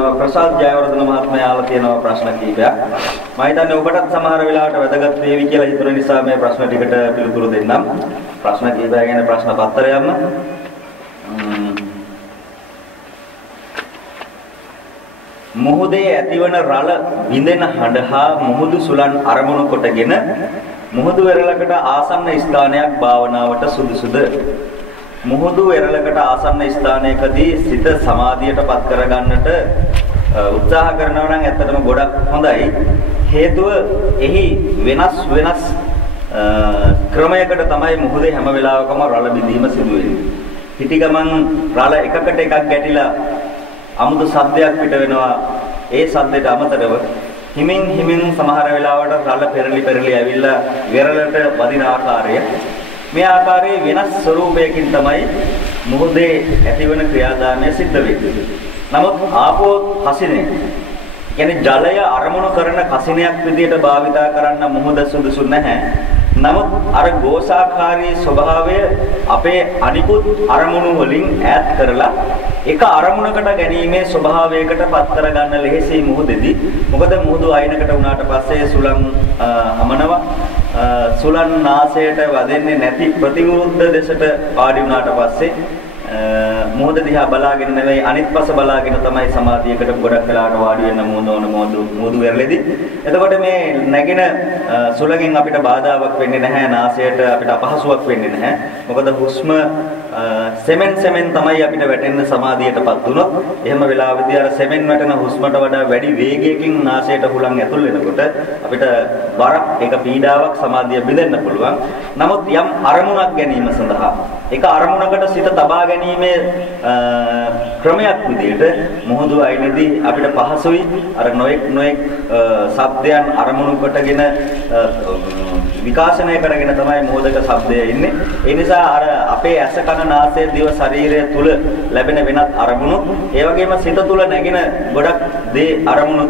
ප්‍රසාද් ජයවර්ධන මහත්මයාලා තියෙනවා ප්‍රශ්න කිහිපයක්. මම හිතන්නේ ඔබටත් සමහර වෙලාවට වැදගත් වේවි කියලා හිතුන නිසා මේ ප්‍රශ්න ටිකට පිළිතුරු දෙන්නම්. ප්‍රශ්න කිහිපයක් ගැන ප්‍රශ්න පත්‍රයක්ම. මුහුදේ ඇතිවන රළ විඳෙන හඬ හා මුහුදු සුලන් අරමුණු කොටගෙන මුහුදු වෙරළකට ආසන්න ස්ථානයක් භාවනාවට සුදුසුද? මුහුදු වෙරළකට ආසන්න ස්ථානයකදී සිත සමාධියටපත් කරගන්නට උත්සාහ කරනවා නම් ඇත්තටම ගොඩක් හොඳයි. හේතුව එහි වෙනස් ක්‍රමයකට තමයි මුහුදේ හැම වෙලාවකම රළ බිඳීම සිදු වෙන්නේ. හිටි ගමන් රළ එකකට එකක් ගැටිලා අමුතු සද්දයක් පිට වෙනවා. ඒ සද්දයට අමතරව හිමින් සමහර වෙලාවට රළ පෙරලි ඇවිල්ලා වෙරළට වදින ආකාරය මේ ආකාරයේ වෙනස් ස්වරූපයකින් තමයි මුහුදේ ඇතිවන ක්‍රියාදාමය සිද්ධ වෙන්නේ. නමුත් ආපෝ කසිනේ කියන්නේ ජලය අරමුණු කරන කසිනයක් විදිහට භාවිතා කරන්න මුහුද සුදුසු නැහැ. නමුත් අර ගෝසාකාරී ස්වභාවය අපේ අනිකුත් අරමුණු වලින් ඈත් කරලා එක අරමුණකට ගැනීමේ ස්වභාවයකට පත් කරගන්න ලෙහෙසි මුහුදෙදී. මොකද මුහුදු අයිනකට වුණාට පස්සේ සුළං අමනවා සුලන් නාසයට වදින්නේ නැති ප්‍රතිවිරුද්ධ දෙසට පාඩි වුණාට පස්සේ මොහොත දිහා බලාගෙන නෙවෙයි අනිත් පස බලාගෙන තමයි සමාධියකට ගොඩක් වෙලාවට වාඩි වෙන්න මොහොත වෙරළේදී. එතකොට මේ නැගෙන සුලගෙන් අපිට බාධාවක් වෙන්නේ නැහැ, නාසයට අපිට අපහසුාවක් වෙන්නේ නැහැ. මොකද හුස්ම සෙමෙන් තමයි අපිට වැටෙන්න සමාධියටපත් වුණොත් එහෙම වෙලාවෙදී අර සෙමෙන් වැටෙන හුස්මට වඩා වැඩි වේගයකින් නාසයට හුලං ඇතුල් වෙනකොට අපිට බරක් ඒක පීඩාවක් සමාධිය බිඳෙන්න පුළුවන්. නමුත් යම් අරමුණක් ගැනීම සඳහා ඒක අරමුණකට සිත තබා ගැනීමේ ක්‍රමයක් විදිහට මුහුදු අයිනේදී අපිට පහසුයි අර නොඑක් ශබ්දයන් අරමුණු කොටගෙන විකාශනය කරගෙන තමයි මොහොතක ශබ්දය ඉන්නේ. ඒ නිසා අර අපේ ඇස කන නාසය දිව ශරීරය තුල ලැබෙන වෙනත් අරමුණු ඒ වගේම සිත තුල නැගෙන ගොඩක් දේ අරමුණු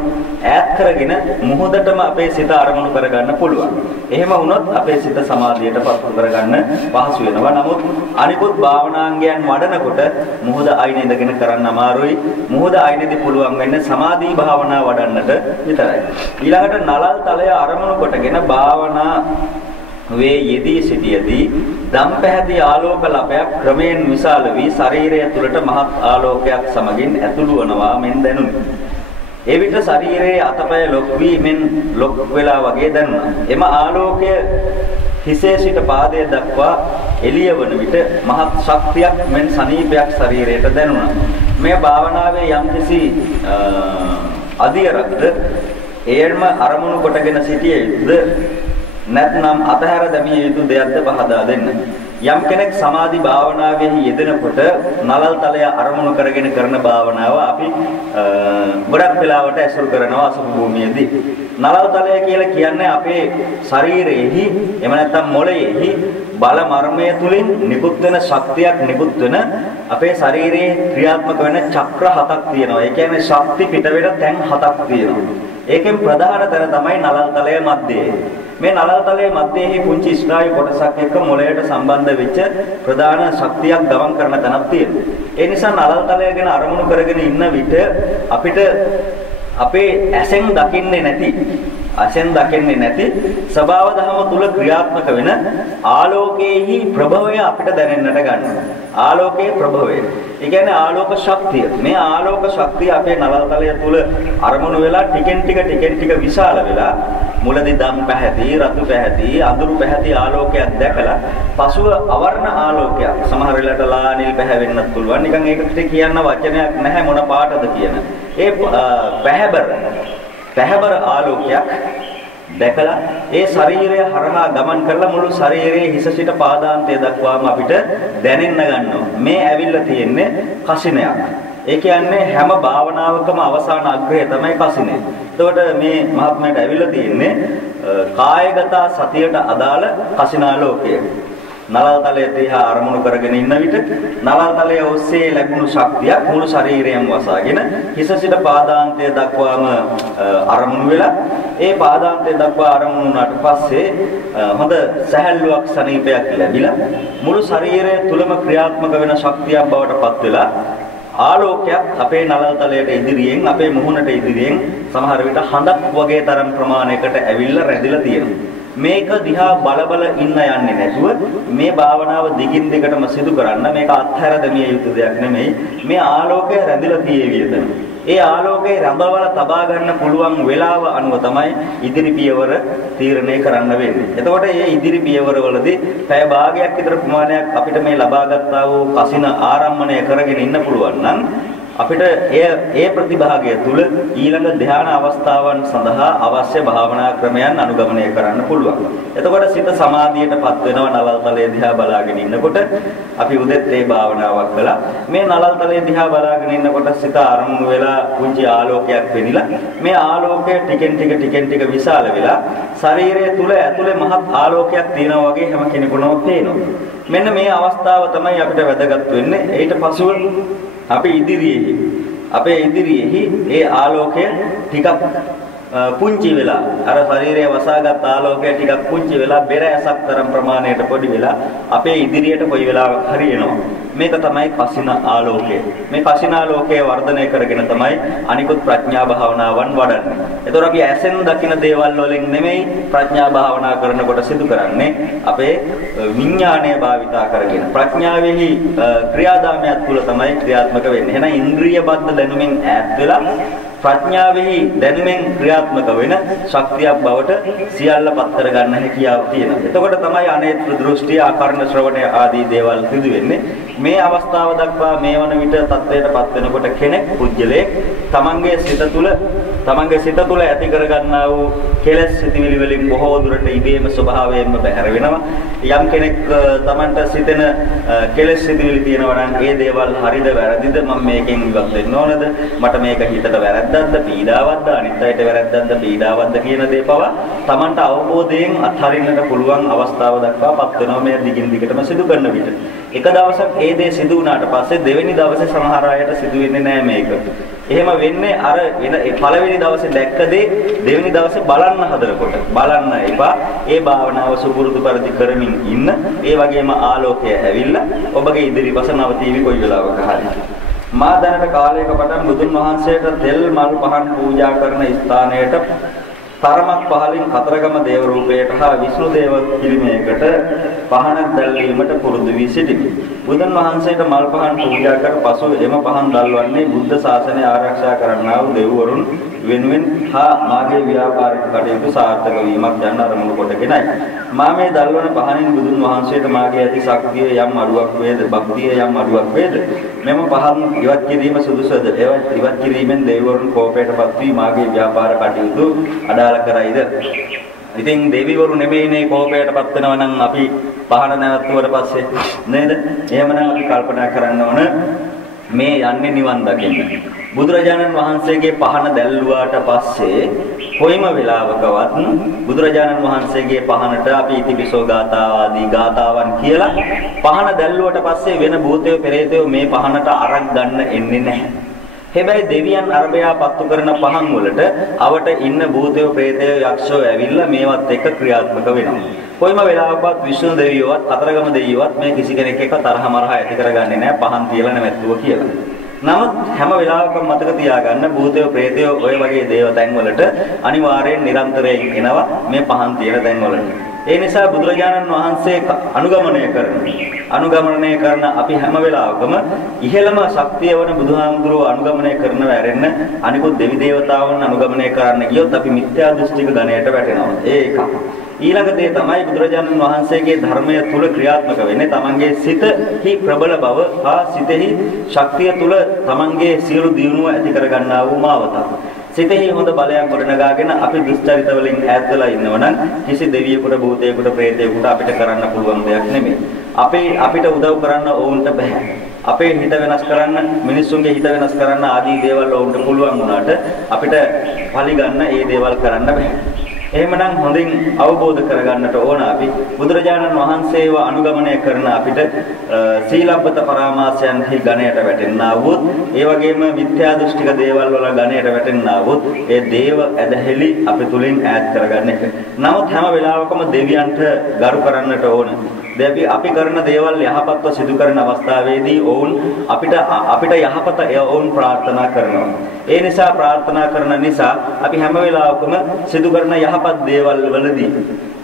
ඈත් කරගෙන මොහොතටම අපේ සිත අරමුණු කරගන්න පුළුවන්. එහෙම වුණොත් අපේ සිත සමාධියටපත් කරගන්න පහසු වෙනවා. නමුත් අනිකුත් භාවනාංගයන් වඩනකොට මොහොත අයින ඉඳගෙන කරන්න අමාරුයි. මොහොත අයිනේදී පුළුවන් වෙන්නේ සමාධි භාවනා වඩන්නට විතරයි. ඊළඟට නලල් තලය අරමුණු කොටගෙන භාවනා වේ යෙදී සිටියේදී දම් පැහැති ආලෝක ලපයක් ක්‍රමයෙන් විශාල වී ශරීරය තුළට මහත් ආලෝකයක් සමගින් ඇතුළු වනවා මෙන් දැනුනි. එවිට ශරීරයේ අතපය ලොක් වීමෙන් ලොක් වෙලා වගේ දැනුණා. එම ආලෝකය හිසේ සිට පාදයේ දක්වා එළිය වන විට මහත් ශක්තියක් මෙන් සනීපයක් ශරීරයට දැනුණා. මේ භාවනාවේ යම්කිසි අධියරක්ද එයම අරමුණු කොටගෙන සිටියේ යුතුද නැත්නම් අතහැර දැමිය යුතු දෙයක්ද පහදා දෙන්න. යම් කෙනෙක් සමාධි භාවනාවේ යෙදෙනකොට නලල් තලය අරමුණු කරගෙන කරන භාවනාව අපි ගොඩක් වෙලාවට ඇසුරු කරනවා අසුභ භූමියේදී. නලල් තලය කියලා කියන්නේ අපේ ශරීරයේහි එහෙම නැත්නම් මොළයේහි බල මර්මය තුලින් නිකුත් වෙන ශක්තියක් නිකුත් වෙන අපේ ශරීරයේ ක්‍රියාත්මක වෙන චක්‍ර හතක් තියෙනවා. ඒ කියන්නේ ශක්ති පිට වෙන තැන් හතක් තියෙනවා. ඒකෙන් ප්‍රධාන තැන තමයි නලල් තලය මැදේ. මේ නලල් තලයේ මැදේ පුංචි ස්නායු කොටසක් එක්ක මොළයට සම්බන්ධ වෙච්ච ප්‍රධාන ශක්තියක් ගමන් කරන තැනක් තියෙනවා. ඒ නිසා නලල් තලය ගැන අරමුණු කරගෙන ඉන්න විට අපිට අපේ ඇසෙන් දකින්නේ නැති ස්වභාව ධර්ම තුල ක්‍රියාත්මක වෙන ආලෝකයේහි ප්‍රභවය අපිට දැනෙන්නට ගන්නවා. ආලෝකයේ ප්‍රභවය. ඒ කියන්නේ ආලෝක ශක්තිය. මේ ආලෝක ශක්තිය අපේ නලල් තලය තුල අරමුණු වෙලා ටිකෙන් ටික විශාල වෙලා මුලදී දම් පැහැති, රතු පැහැති, අඳුරු පැහැති ආලෝකයක් දැකලා පසුව අවර්ණ ආලෝකයක් සමහර වෙලාවට ලා නිල් පැහැවෙන්නත් පුළුවන්. නිකන් ඒකට කියන්න වචනයක් නැහැ මොන පාටද කියන. ඒ පැහැබර ආලෝකයක් දැකලා ඒ ශරීරය හරහා ගමන් කරලා මුළු ශරීරයේ හිස සිට පාදාන්තය දක්වාම අපිට දැනෙන්න ගන්නවා. මේ ඇවිල්ලා තියෙන්නේ කසිනයක්. ඒ කියන්නේ හැම භාවනාවකම අවසාන අග්‍රය තමයි කසිනය. එතකොට මේ මහත්මයාට ඇවිල්ලා තියෙන්නේ කායගත සතියට අදාළ කසිනාලෝකය. නලල් තලයේ තියා අරමුණු කරගෙන ඉන්න විට නලල් තලයේ ඔස්සේ ලැබුණු ශක්තියක් මුළු ශරීරයම වසාගෙන හිස සිට පාදාන්තය දක්වාම අරමුණු වෙලා ඒ පාදාන්තය දක්වා අරමුණු වුණාට පස්සේ හොඳ සැහැල්ලුවක් සනීපයක් ලැබිලා මුළු ශරීරය තුලම ක්‍රියාත්මක වෙන ශක්තියක් බවට පත් වෙලා ආලෝකයක් අපේ නළල් තලයට ඉදිරියෙන් අපේ මුහුණට ඉදිරියෙන් සමහර විට හඳක් වගේ තරම් ප්‍රමාණයකට ඇවිල්ලා රැඳිලා තියෙනවා. මේක දිහා බල ඉන්න යන්නේ නැතුව මේ භාවනාව දිගින් දිගටම සිදු කරන්න මේක අත්හැර දැමිය යුතු දෙයක් නෙමෙයි. මේ ආලෝකය රැඳිලා තියෙවිද. ඒ ආලෝකේ රඳවල තබා ගන්න පුළුවන් වේලාව අනුව තමයි ඉදිරි පියවර තීරණය කරන්න වෙන්නේ. එතකොට මේ ඉදිරි පියවරවලදී පැය භාගයක් විතර ප්‍රමාණයක් අපිට මේ ලබාගත්තා වූ කසින ආරම්භණය කරගෙන ඉන්න පුළුවන් නම් අපිට ඒ ප්‍රතිභාගය තුල ඊළඟ ධ්‍යාන අවස්ථාවන් සඳහා අවශ්‍ය භාවනා ක්‍රමයන් අනුගමනය කරන්න පුළුවන්. එතකොට සිත සමාධියටපත් වෙනවා නළල් තලයේ දිහා බලාගෙන ඉන්නකොට. අපි උදෙත් මේ භාවනාවක් කළා. මේ නළල් තලයේ දිහා බලාගෙන ඉන්නකොට සිත අරමුණු වෙලා කුංචි ආලෝකයක් වෙනිලා මේ ආලෝකය ටිකෙන් ටික විශාල වෙලා ශරීරය තුල ඇතුලේ මහත් ආලෝකයක් තියෙනවා වගේ හැම කෙනෙකුටම පේනවා. මෙන්න මේ අවස්ථාව තමයි අපිට වැදගත් වෙන්නේ. ඊට පසුව අපේ ඉදිරියේහි ඒ ආලෝකය ටිකක් පුංචි වෙලා අර ශරීරයේ වසාගත් ආලෝකය ටිකක් පුංචි වෙලා බෙර ඇසක් තරම් ප්‍රමාණයට පොඩි වෙලා අපේ ඉදිරියට කොයි වෙලාවක හරි එනවා. මේක තමයි කසින ආලෝකය. මේ කසින ආලෝකය වර්ධනය කරගෙන තමයි අනිකුත් ප්‍රඥා භාවනාවන් වඩන්නේ. ඒතකොට අපි ඇසෙන් දකින දේවල් වලින් නෙමෙයි ප්‍රඥා භාවනා කරනකොට සිදු කරන්නේ අපේ විඥාණය භාවිතා කරගෙන. ප්‍රඥාවෙහි ක්‍රියාදාමයක් තුල තමයි ක්‍රියාත්මක වෙන්නේ. එහෙනම් ඉන්ද්‍රිය බද්ධ දැනුමින් ඈත් වෙලා ප්‍රඥාවෙහි දැනුමෙන් ක්‍රියාත්මක වෙන ශක්තියක් බවට සියල්ල පත් කර ගන්න හැකියාව තියෙනවා. එතකොට තමයි අනේත්‍ර දෘෂ්ටි, ආකර්ණ ශ්‍රවණය ආදී දේවල් සිදු වෙන්නේ. මේ අවස්ථාව දක්වා මේ වන විට තත්ත්වයටපත් වෙනකොට කෙනෙක් පුජ්‍යලේ තමන්ගේ සිත තුළ ඇති කර ගන්නා වූ කෙලෙස් සිතිවිලි වලින් බොහෝ දුරට ඉබේම ස්වභාවයෙන්ම බැහැර වෙනවා. යම් කෙනෙක් තමන්ට සිතෙන කෙලෙස් සිතිවිලි තියෙනවා නම් ඒ දේවල් හරිද වැරදිද, මම මේකෙන් ඉවත් වෙන්න ඕනද, මට මේක හිතට වැරද්දක්ද පීඩාවක්ද, අනිත් අයට වැරද්දක්ද පීඩාවක්ද කියන දේ පවා තමන්ට අවබෝධයෙන් අත්හරින්නට පුළුවන් අවස්ථාව දක්වාපත් වෙනවා මේ දිගින් දිගටම සිදු කරන විට. එක දවසක් ඒ දේ සිදු වුණාට පස්සේ දෙවෙනි දවසේ සමහර අයට සිදු වෙන්නේ නැහැ මේක. එහෙම වෙන්නේ අර වෙන පළවෙනි දවසේ දැක්ක දේ දෙවෙනි දවසේ බලන්න හදනකොට බලන්න එපා. ඒ භාවනාව සුපුරුදු පරිදි කරමින් ඉන්න. ඒ වගේම ආලෝකය ඇවිල්ලා ඔබගේ ඉදිරිපස නවතිවි කොයි වෙලාවක හරි. මා දැනට කාලයක පටන් බුදුන් වහන්සේට තෙල් මල් පහන් පූජා කරන ස්ථානයට තරමක් පහලින් කතරගම දේව රූපයට හා විෂ්ණු දේව පිළිමයකට පහනක් දැල්වීමට පුරුදු වී සිටිමි. බුදුන් වහන්සේට මල් පහන් පූජා කර පසු එම පහන් දැල්වන්නේ බුද්ධ ශාසනය ආරක්ෂා කරන්නා වූ දෙවිවරුන් වෙනුවෙන් හා මාගේ ව්‍යාපාරික කටයුතු සාර්ථක වීමක් යන අරමුණු කොටගෙනයි. මා මේ දැල්වන පහනින් බුදුන් වහන්සේට මාගේ ඇති ශක්තිය යම් අඩුවක් වේද, භක්තිය යම් අඩුවක් වේද, මෙම පහන් ඉවත් කිරීම සුදුසුද? ඒවත් ඉවත් කිරීමෙන් දෙවිවරුන් කෝපයටපත් වී මාගේ ව්‍යාපාර කටයුතු අඩාල කරයිද? ඉතින් දෙවිවරු නෙමෙයිනේ කෝපයටපත් වෙනවා නම් අපි පහන නැවතුවට පස්සේ නේද? එහෙමනම් අපි කල්පනා කරන්න ඕන මේ යන්නේ නිවන් දකින්න. බුදුරජාණන් වහන්සේගේ පහන දැල්ලුවාට පස්සේ කොයිම වෙලාවකවත් බුදුරජාණන් වහන්සේගේ පහනට අපි ඉතිපිසෝ ගාථා ආදී ගාථාවන් කියලා පහන දැල්ලුවට පස්සේ වෙන භූතයෝ පෙරේතයෝ මේ පහනට අරන් ගන්න එන්නේ නැහැ. හැබැයි දෙවියන් අරබයා පත්තු කරන පහන් වලට අවට ඉන්න භූතයෝ ප්‍රේතයෝ යක්ෂයෝ ඇවිල්ලා මේවත් එක්ක ක්‍රියාත්මක වෙනවා. කොයිම වෙලාවකවත් විෂ්ණු දෙවියෝවත් කතරගම දෙවියෝවත් මේ කිසි කෙනෙක් එක්ක තරහ මරහ ඇති කරගන්නේ නැහැ පහන් තියලා නැවැත්තුව කියලා. නමුත් හැම වෙලාවකම මතක තියාගන්න භූතයෝ ප්‍රේතයෝ ඔය වගේ දේව තැන් වලට අනිවාර්යෙන් නිරන්තරයෙන් එනවා මේ පහන් තියෙන තැන් වලට. ඒ නිසා බුදුරජාණන් වහන්සේ අනුගමනය කරන අපි හැම වෙලාවකම ඉහළම ශක්තිය වන බුදුහාමුදුරුවෝ අනුගමනය කරනව ඇරෙන්න අනිකුත් දෙවි දේවතාවුන් අනුගමනය කරන්න ගියොත් අපි මිත්‍යා දෘෂ්ටික ගණයට වැටෙනවා. ඒ එකක්. ඊළඟ දේ තමයි බුදුරජාණන් වහන්සේගේ ධර්මය තුල ක්‍රියාත්මක වෙන්නේ තමන්ගේ සිතෙහි ප්‍රබල බව හා සිතෙහි ශක්තිය තුල තමන්ගේ සියලු දියුණුව ඇති කරගන්නා වූ මාවත. සිතෙහි හොඳ බලයක් ගොඩනගාගෙන අපි දුස්චරිත වලින් ඈත් වෙලා ඉන්නවනම් කිසි දෙවියෙකුට භූතයෙකුට ප්‍රේතයෙකුට අපිට කරන්න පුළුවන් දෙයක් නෙමෙයි. අපිට උදව් කරන්න ඕන්ට බෑ. අපේ හිත වෙනස් කරන්න, මිනිස්සුන්ගේ හිත වෙනස් කරන්න ආදී දේවල් ඕන්ට පුළුවන් වුණාට අපිට පරිගන්න ඒ දේවල් කරන්න බෑ. එහෙමනම් හොඳින් අවබෝධ කරගන්නට ඕන අපි බුදුරජාණන් වහන්සේව අනුගමනය කරන අපිට සීලබ්බත පරාමාසයන්හි ගණයට වැටෙන්නා වූත් ඒ වගේම මිත්‍යා දෘෂ්ටික දේවල් වල ගණයට වැටෙන්නා වූත් ඒ දේව ඇදහිලි අපි තුලින් ඈත් කරගන්න එක. නමුත් හැම වෙලාවකම දෙවියන්ට ගරු කරන්නට ඕන. දැන් අපි කරන දේවල් යහපත්ව සිදු කරන අවස්ථාවේදී ඔවුන් අපිට යහපත ඔවුන් ප්‍රාර්ථනා කරනවා. ඒ නිසා ප්‍රාර්ථනා කරන නිසා අපි හැම වෙලාවකම සිදු කරන යහපත් දේවල් වලදී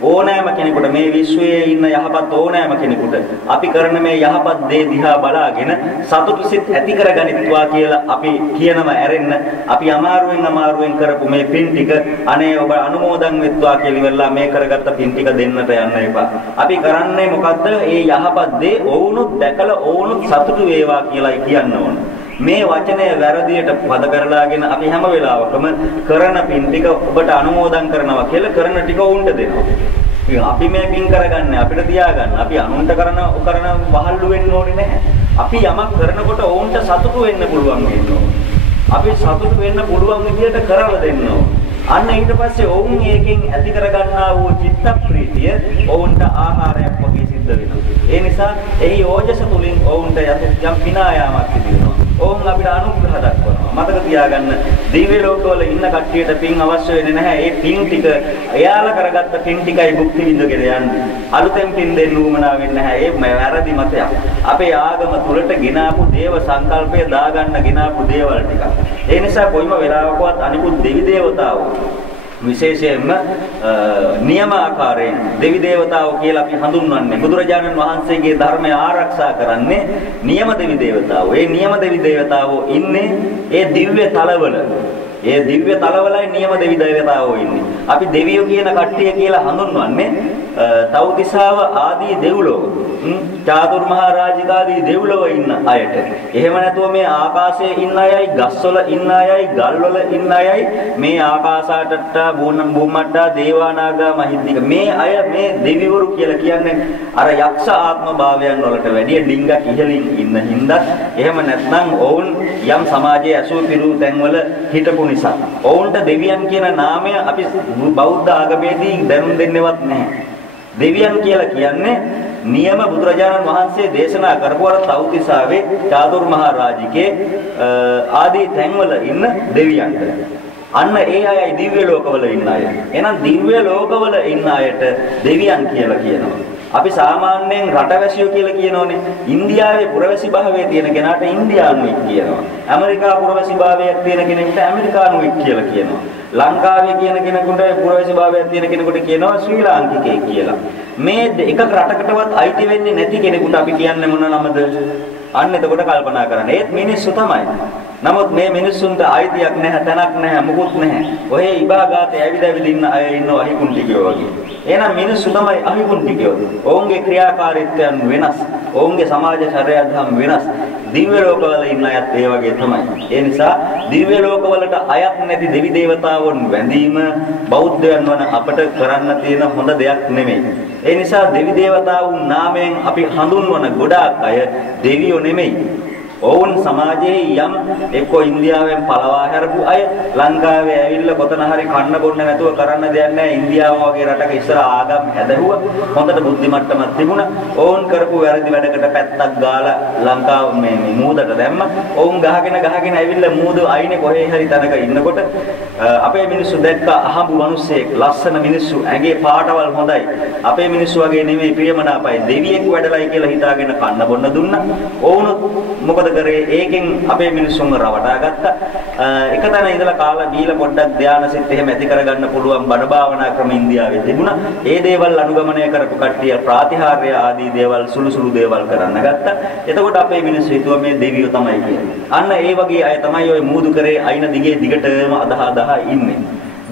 ඕනෑම කෙනෙකුට මේ විශ්වයේ ඉන්න යහපත් ඕනෑම කෙනෙකුට අපි කරන මේ යහපත් දේ දිහා බලාගෙන සතුටු සිත් ඇති කරගනිත්වා කියලා අපි කියනවා ඇරෙන්න අපි අමාරුවෙන් කරපු මේ පින් ටික අනේ ඔබ අනුමෝදන් වෙත්වා කියලා ඉවරලා මේ කරගත්ත පින් ටික දෙන්නට යන්න එපා. අපි කරන්නේ මොකද්ද? මේ යහපත් දේ ඔවුනුත් දැකලා ඔවුනුත් සතුටු වේවා කියලා කියන්න ඕන. මේ වචනය වැරදියට පද කරලාගෙන අපි හැම වෙලාවකම කරන පින් ටික ඔබට අනුමෝදන් කරනවා කියලා කරන ටික උන්ට දෙනවා. අපි මේ පින් කරගන්නේ අපිට තියාගන්න. අපි අනුන්ට කරන වහල්ලු වෙන්න ඕනේ නැහැ. අපි යමක් කරනකොට ඔවුන්ට සතුටු වෙන්න පුළුවන් වෙනවා. අපි සතුටු වෙන්න පුළුවන් විදියට කරලා දෙන්න ඕනේ. අන්න ඊට පස්සේ ඔවුන් ඒකෙන් ඇති කරගන්නා වූ චිත්ත ප්‍රීතිය ඔවුන්ට ආහාරයක් වගේ සිද්ධ වෙනවා. ඒ නිසා එහි ඕජස තුලින් ඔවුන්ට යම් විනායාමක් සිදු වෙනවා. ඔවුන් අපිට අනුග්‍රහ දක්වනවා. මතක තියාගන්න දිව්‍ය ලෝකවල ඉන්න කට්ටියට පින් අවශ්‍ය වෙන්නේ නැහැ. ඒ පින් ටික එයාලා කරගත්ත පින් ටිකයි භුක්ති විඳගෙන යන්නේ. අලුතෙන් පින් දෙන්න උවමනා වෙන්නේ නැහැ. ඒ වැරදි මතයක්. අපේ ආගම තුලට ගෙනාපු දේව සංකල්පය දාගන්න ගෙනාපු දේවල් ටික. ඒ නිසා කොයිම වෙලාවකවත් අනිකුත් දෙවි දේවතාවෝ විශේෂයෙන්ම නියමාකාරයෙන් දෙවි දේවතාවෝ කියලා අපි හඳුන්වන්නේ බුදුරජාණන් වහන්සේගේ ධර්මය ආරක්ෂා කරන්නේ නියම දෙවි දේවතාවෝ. ඒ නියම දෙවි දේවතාවෝ ඉන්නේ ඒ දිව්‍ය තලවල. ඒ දිව්‍ය තලවලයි නියම දෙවි දේවතාවෝ ඉන්නේ. අපි දෙවියෝ කියන කට්ටිය කියලා හඳුන්වන්නේ තව්තිසාව ආදී දෙව්ලොව. චාතුර්මහා රාජිකාදී දෙව්ලොව ඉන්න අයට. එහෙම නැතුව මේ ආකාශයේ ඉන්න අයයි, ගස්වල ඉන්න අයයි, ගල්වල ඉන්න අයයි, මේ ආකාශාටට බුම්මට්ටා දේවානාගා මහිද්దిక මේ අය මේ දෙවිවරු කියලා කියන්නේ අර යක්ෂ ආත්ම භාවයන් වලට වැඩිය ඩිංගක් ඉහළින් ඉන්න හින්දා එහෙම නැත්නම් ඔවුන් යම් සමාජයේ ඇසුරු පිරු තැන්වල හිටපු නිසා ඔවුන්ට දෙවියන් කියන නාමය අපි බෞද්ධ ආගමේදී දැනුම් දෙන්නේවත් නැහැ. දෙවියන් කියලා කියන්නේ නියම බුදුරජාණන් වහන්සේ දේශනා කරපු අර තව්තිසාවේ චාතුර්මහා රාජිකේ ආදී තැන්වල ඉන්න දෙවියන්ට. අන්න ඒ අයයි දිව්‍ය ලෝකවල ඉන්න අය. එහෙනම් දිව්‍ය ලෝකවල ඉන්න අයට දෙවියන් කියලා කියනවා. අපි සාමාන්‍යයෙන් රටවැසියෝ කියලා කියනෝනේ. ඉන්දියාවේ පුරවැසි භාවයේ තියෙන කෙනාට ඉන්දියානුවෙක් කියනවා. ඇමරිකා පුරවැසි භාවයක් තියෙන කෙනෙකුට ඇමරිකානුවෙක් කියලා කියනවා. ලංකාවේ කියන කෙනෙකුට පුරවැසි භාවයක් තියෙන කෙනෙකුට කියනවා ශ්‍රී ලාංකිකයෙක් කියලා. මේ එක රටකටවත් අයිති වෙන්නේ නැති කෙනෙකුට අපි කියන්නේ මොන නමද? අන්න එතකොට කල්පනා කරන්න. ඒත් මිනිස්සු තමයි. නමුත් මේ මිනිස්සුන්ට අයිතියක් නැහැ, තැනක් නැහැ, මුකුත් නැහැ. ඔය ඉබාගාතේ ඇවිදවිද ඉන්න අය ඉන්නවා අහිකුන් ටිකෝ වගේ. එහෙනම් මිනිස්සු තමයි අහිකුන් ටිකෝ. ඔවුන්ගේ ක්‍රියාකාරීත්වයන් වෙනස්. ඔවුන්ගේ සමාජ චර්යාධම් වෙනස්. දිව්‍ය ලෝකවල ඉන්න අයත් ඒ වගේ තමයි. ඒ නිසා දිව්‍ය ලෝකවලට අයත් නැති දෙවි දේවතාවුන් වැඳීම බෞද්ධයන් වන අපට කරන්න තියෙන හොඳ දෙයක් නෙමෙයි. ඒ නිසා දෙවි දේවතාවුන් නාමයෙන් අපි හඳුන්වන ගොඩාක් අය දෙවියෝ නෙමෙයි. ඔවුන් සමාජයේ යම් එක්කෝ ඉන්දියාවෙන් පළවා හැරපු අය ලංකාවේ ඇවිල්ලා කොතන හරි කන්න බොන්න නැතුව කරන්න දෙයක් නැහැ. ඉන්දියාව වගේ රටක ඉස්සර ආගම් හැදහුවා. හොඳට බුද්ධි මට්ටමක් තිබුණා. ඔවුන් කරපු වැරදි වැඩකට පැත්තක් ගාලා ලංකාව මේ මූදට දැම්මා. ඔවුන් ගහගෙන ඇවිල්ලා මූද අයිනේ කොහේ හරි තැනක ඉන්නකොට අපේ මිනිස්සු දැක්ක අහඹු මිනිස්සෙක් ලස්සන මිනිස්සු ඇඟේ පාටවල් හොඳයි. අපේ මිනිස්සු වගේ නෙමෙයි ප්‍රියමනාපයි. දෙවියෙක් වැඩලයි කියලා හිතාගෙන කන්න බොන්න දුන්නා. ඔවුන් මොකද ඒකෙන් අපේ මිනිස්සුන්ව රවටා ගත්තා. එක තැන ඉඳලා කාලා බීලා පොඩ්ඩක් ධානයසිත එහෙම ඇති කරගන්න පුළුවන් බණ භාවනා ක්‍රම ඉන්දියාවේ තිබුණා. ඒ දේවල් අනුගමනය කරපු කට්ටිය ප්‍රාතිහාර්ය ආදී දේවල් සුළු දේවල් කරන්න ගත්තා. එතකොට අපේ මිනිස්සු හිතුවා මේ දෙවියෝ තමයි කියන්නේ. අන්න ඒ වගේ අය තමයි ওই මූදු කරේ අයින දිගේ දිගටම අදහා ඉන්නේ.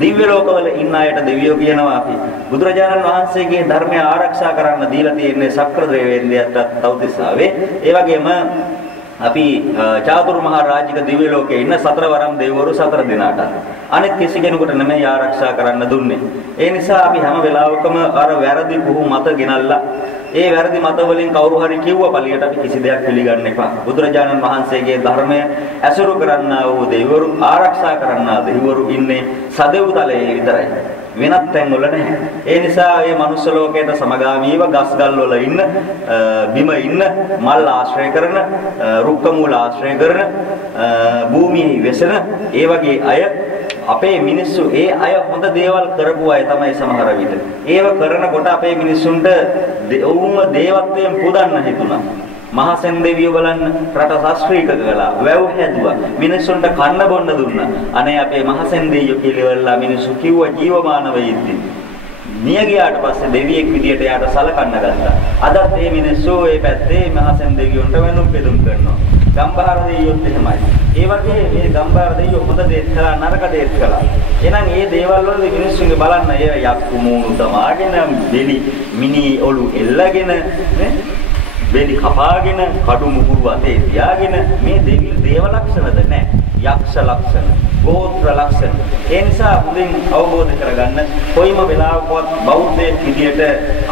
දිව්‍ය ලෝකවල ඉන්න අයට දෙවියෝ කියනවා අපි. බුදුරජාණන් වහන්සේගේ ධර්මය ආරක්ෂා කරන්න දීලා තියෙන්නේ සක්‍ර ද්‍රවේන්ද්‍රයන්ට තව්තිසාවේ. ඒ වගේම අපි චාතුර්මහා රාජික දිව්‍ය ලෝකයේ ඉන්න සතරවරම් දෙවිවරු 4 දෙනාට අනෙක් කිසි කෙනෙකුට නෙමෙයි ආරක්ෂා කරන්න දුන්නේ. ඒ නිසා අපි හැම වෙලාවකම අර වැරදි පුහු මත ගෙනල්ලා ඒ වැරදි මත වලින් කවුරු හරි කිව්ව පළියට අපි කිසි දෙයක් පිළිගන්න එපා. බුදුරජාණන් වහන්සේගේ ධර්මය ඇසුරු කරන්නා වූ දෙවිවරු ආරක්ෂා කරන්නා දෙවිවරු ඉන්නේ සදෙව් තලයේ විතරයි. වෙනත් තැන්වල නැහැ. ඒ නිසා මේ මනුස්ස ලෝකයට සමගාමීව ගස්ගල් වල ඉන්න, බිම ඉන්න, මල් ආශ්‍රය කරන, රුක්ක මූල ආශ්‍රය කරන, භූමියේ වෙසෙන ඒ වගේ අය අපේ මිනිස්සු ඒ අය හොඳ දේවල් කරපු අය තමයි සමහර විට. ඒව කරනකොට අපේ මිනිස්සුන්ට ඔවුන්ව දේවත්වයෙන් පුදන්න හිතුණා. මහසෙන් දෙවියෝ බලන්න රට ශාස්ත්‍රීක කළා, වැව් හැදුවා, මිනිස්සුන්ට කන්න බොන්න දුන්නා. අනේ අපේ මහසෙන් දෙවියෝ කියලා මිනිස්සු කිව්වා ජීවමානව ඉද්දි. මිය ගියාට පස්සේ දෙවියෙක් විදියට යාට සලකන්න ගත්තා. අදත් මේ මිනිස්සු මේ පැත්තේ මහසෙන් දෙවියන්ට වෙනුම් බෙදුම් කරනවා. ගම්බාර දෙවියොත් එහෙමයි. ඒ වගේ මේ ගම්බාර දෙවියෝ හොඳ දේත් කළා, නරක දේත් කළා. එහෙනම් මේ දේවල් වල මිනිස්සුන්ගේ බලන්න ඒ යක්කු මූණු තමාගෙන, බෙලි මිනි ඔලු එල්ලගෙන නේ බෙලි කපාගෙන කඩු මුහුරු අතේ තියාගෙන මේ දේව ලක්ෂණද නැහැ. යක්ෂ ලක්ෂණ, ගෝත්‍ර ලක්ෂණ. ඒ නිසා මුලින් අවබෝධ කරගන්න කොයිම වෙලාවකවත් බෞද්ධයෙක් විදියට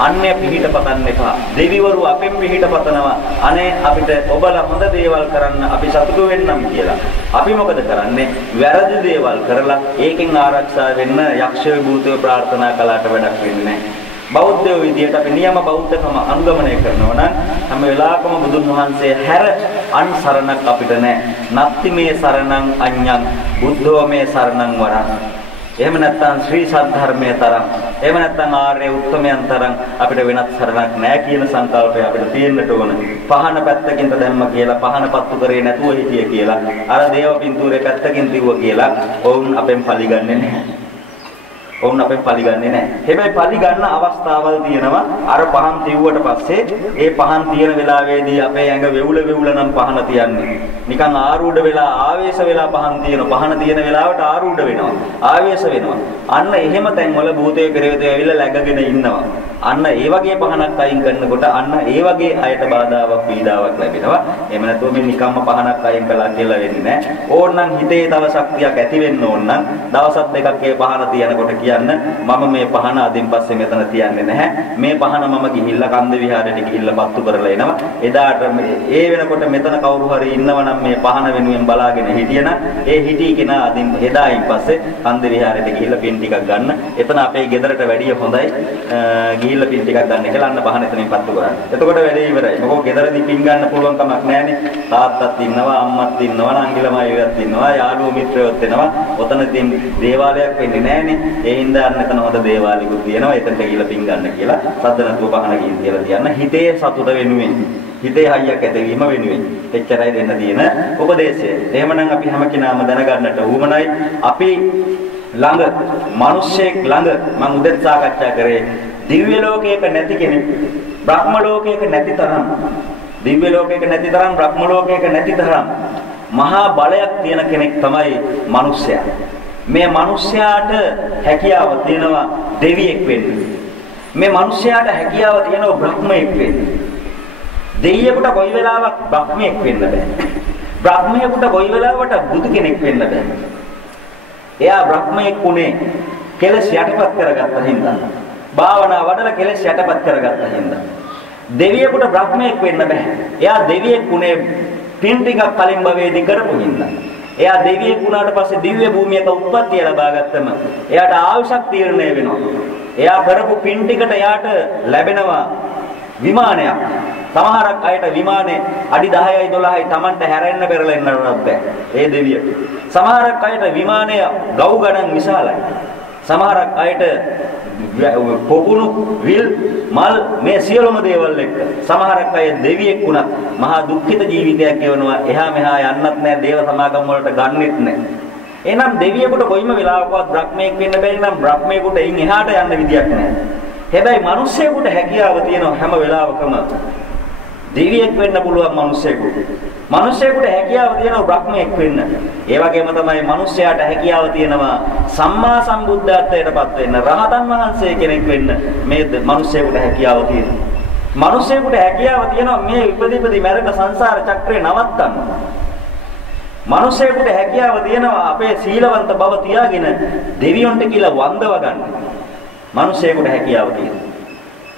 අන්‍ය පිහිට පතන්න එපා. දෙවිවරු අපෙන් පිහිට පතනවා. අනේ අපිට ඔබලා හොඳ දේවල් කරන්න අපි සතුටු වෙන්නම් කියලා. අපි මොකද කරන්නේ? වැරදි දේවල් කරලා ඒකෙන් ආරක්ෂා වෙන්න යක්ෂය භූතය ප්‍රාර්ථනා කළාට වැඩක් වෙන්නේ නැහැ. බෞද්ධයෝ විදියට අපි නියම බෞද්ධකම අනුගමනය කරනවා නම් හැම වෙලාවකම බුදුන් වහන්සේ හැර අන් සරණක් අපිට නැහැ. නත්ති මේ සරණං අඤ්ඤං බුද්ධෝ මේ සරණං වරං. එහෙම නැත්නම් ශ්‍රී සද්ධර්මයේ තරම්, එහෙම නැත්නම් ආර්ය උත්තමයන් තරම් අපිට වෙනත් සරණක් නැහැ කියන සංකල්පය අපිට තියෙන්නට ඕන. පහන පැත්තකින් දැම්ම කියලා පහන පත්තු කරේ නැතුව හිටිය කියලා, අර දේව පින්තූරේ පැත්තකින් තියුවා කියලා ඔවුන් අපෙන් පරිගන්නේ නැහැ. ඔවුන් අපෙන් පරිගන්නේ නැහැ. හැබැයි පරිගන්න අවස්ථාවල් තියෙනවා. අර පහන් තියුවට පස්සේ ඒ පහන් තියෙන වෙලාවේදී අපේ ඇඟ වෙවුල නම් පහන තියන්නේ. නිකන් ආරූඪ වෙලා ආවේශ වෙලා පහන් තියෙන. පහන තියෙන වෙලාවට ආරූඪ වෙනවා. ආවේශ වෙනවා. අන්න එහෙම තැන්වල භූතයේ පෙරේතය ඇවිල්ලා läගගෙන ඉන්නවා. අන්න ඒ වගේ පහනක් අයින් කරනකොට අන්න ඒ වගේ අයට බාධාවක් පීඩාවක් ලැබෙනවා. එහෙම නැතුව මේ නිකම්ම පහනක් අයින් කළා කියලා වෙන්නේ නැහැ. ඕනනම් හිතේ තව ශක්තියක් ඇති වෙන්න ඕන නම් දවසක් දෙකක් ඒ පහන තියනකොට මම මේ පහන අදින් පස්සේ මෙතන තියන්නේ නැහැ. මේ පහන මම ගිහිල්ලා කන්ද විහාරයට ගිහිල්ලා පත්තු කරලා එනවා. එදාට ඒ වෙනකොට මෙතන කවුරු හරි ඉන්නවනම් මේ පහන වෙනුවෙන් බලාගෙන හිටියනම් ඒ හිටි කෙනා අදින් එදායින් පස්සේ කන්ද විහාරයට ගිහිල්ලා පින් ටිකක් ගන්න. එතන අපේ ගෙදරට වැඩිය හොඳයි. ගිහිල්ලා පින් ටිකක් ගන්න කියලා අන්න පහන එතනින් පත්තු කරන්න. එතකොට වැඩේ ඉවරයි. මොකද ගෙදරදී පින් ගන්න පුළුවන් කමක් නැහැනේ. තාත්තත් ඉන්නවා, අම්මත් ඉන්නවා, නංගිලමයිවත් ඉන්නවා, යාළුවෝ මිත්‍රයෝත් එනවා. ඔතනදී දේවාලයක් වෙන්නේ නැහැනේ. ඒ හින්දා අන්න එතන හොඳ දේවාලයකුත් තියෙනවා. එතනට ගිහිල්ලා පින් ගන්න කියලා සද්දනතුව පහන ගිහින් කියලා තියන්න. හිතේ සතුට වෙනුවෙන්, හිතේ හයියක් ඇතිවීම වෙනුවෙන් එච්චරයි දෙන්න තියෙන උපදේශය. එහෙමනම් අපි හැම කෙනාම දැනගන්නට උවමනයි අපි ළඟ මිනිස්සෙක් ළඟ මම උදෙත් සාකච්ඡා කරේ දිව්‍ය ලෝකයක නැති කෙනෙක්, බ්‍රහ්ම ලෝකයක නැති තරම්, දිව්‍ය ලෝකයක නැති තරම්, බ්‍රහ්ම ලෝකයක නැති තරම් මහා බලයක් තියෙන කෙනෙක් තමයි මිනිස්සයා. මේ මිනිස්යාට හැකියාව තියෙනවා දෙවියෙක් වෙන්න. මේ මිනිස්යාට හැකියාව තියෙනවා බ්‍රහ්මයෙක් වෙන්න. දෙවියෙකුට කොයි වෙලාවක් බ්‍රහ්මයෙක් වෙන්න බෑ. බ්‍රහ්මයෙකුට කොයි වෙලාවකට බුදු කෙනෙක් වෙන්න බෑ. එයා බ්‍රහ්මයෙක් උනේ කෙලස් යටපත් කරගත්ත හින්දා. භාවනා වඩලා කෙලස් යටපත් කරගත්ත හින්දා. දෙවියෙකුට බ්‍රහ්මයෙක් වෙන්න බෑ. එයා දෙවියෙක් උනේ පින් ටිකක් කලින් භවයේදී කරපු හින්දා. එයා දෙවියෙක් වුණාට පස්සේ දිව්‍ය භූමියක උත්පත්තිය ලබා ගත්තම එයාට ආයුෂක් තීරණය වෙනවා. එයා කරපු පින් ටිකට එයාට ලැබෙනවා විමානයක්. සමහරක් අයට විමානේ අඩි 10යි 12යි Tamanට හැරෙන්න පෙරලෙන්න උනත් බෑ. ඒ දෙවිය. සමහරක් අයට විමානය ගව් ගණන් විශාලයි. සමහරක් අයට පොකුණු විල් මල් මේ සියලුම දේවල් එක්ක සමහරක් අය දෙවියෙක් වුණත් මහා දුක්ඛිත ජීවිතයක් ගෙවනවා. එහා මෙහා යන්නත් නැහැ, දේව සමාගම් වලට ගන්නෙත් නැහැ. එහෙනම් දෙවියෙකුට කොයිම වෙලාවකවත් බ්‍රහ්මයෙක් වෙන්න බැරි නම් බ්‍රහ්මයෙකුට එයින් එහාට යන්න විදියක් නැහැ. හැබැයි මිනිස්සෙකුට හැකියාව තියෙනවා හැම වෙලාවකම දෙවියෙක් වෙන්න පුළුවන් මිනිස්සෙකුට. මිනිස්සෙකුට හැකියාව තියෙනවා බ්‍රහ්මයෙක් වෙන්න. ඒ වගේම තමයි මිනිස්සයාට හැකියාව තියෙනවා සම්මා සම්බුද්ධත්වයටපත් වෙන්න, රහතන් වහන්සේ කෙනෙක් වෙන්න. මේ මිනිස්සෙකුට හැකියාව තියෙනවා. මිනිස්සෙකුට හැකියාව තියෙනවා මේ ඉපදිපදි මැරෙන සංසාර චක්‍රය නවත්තන්න. මිනිස්සෙකුට හැකියාව තියෙනවා අපේ සීලවන්ත බව තියාගෙන දෙවියන්ට කියලා වන්දව ගන්න. මිනිස්සෙකුට හැකියාව තියෙනවා.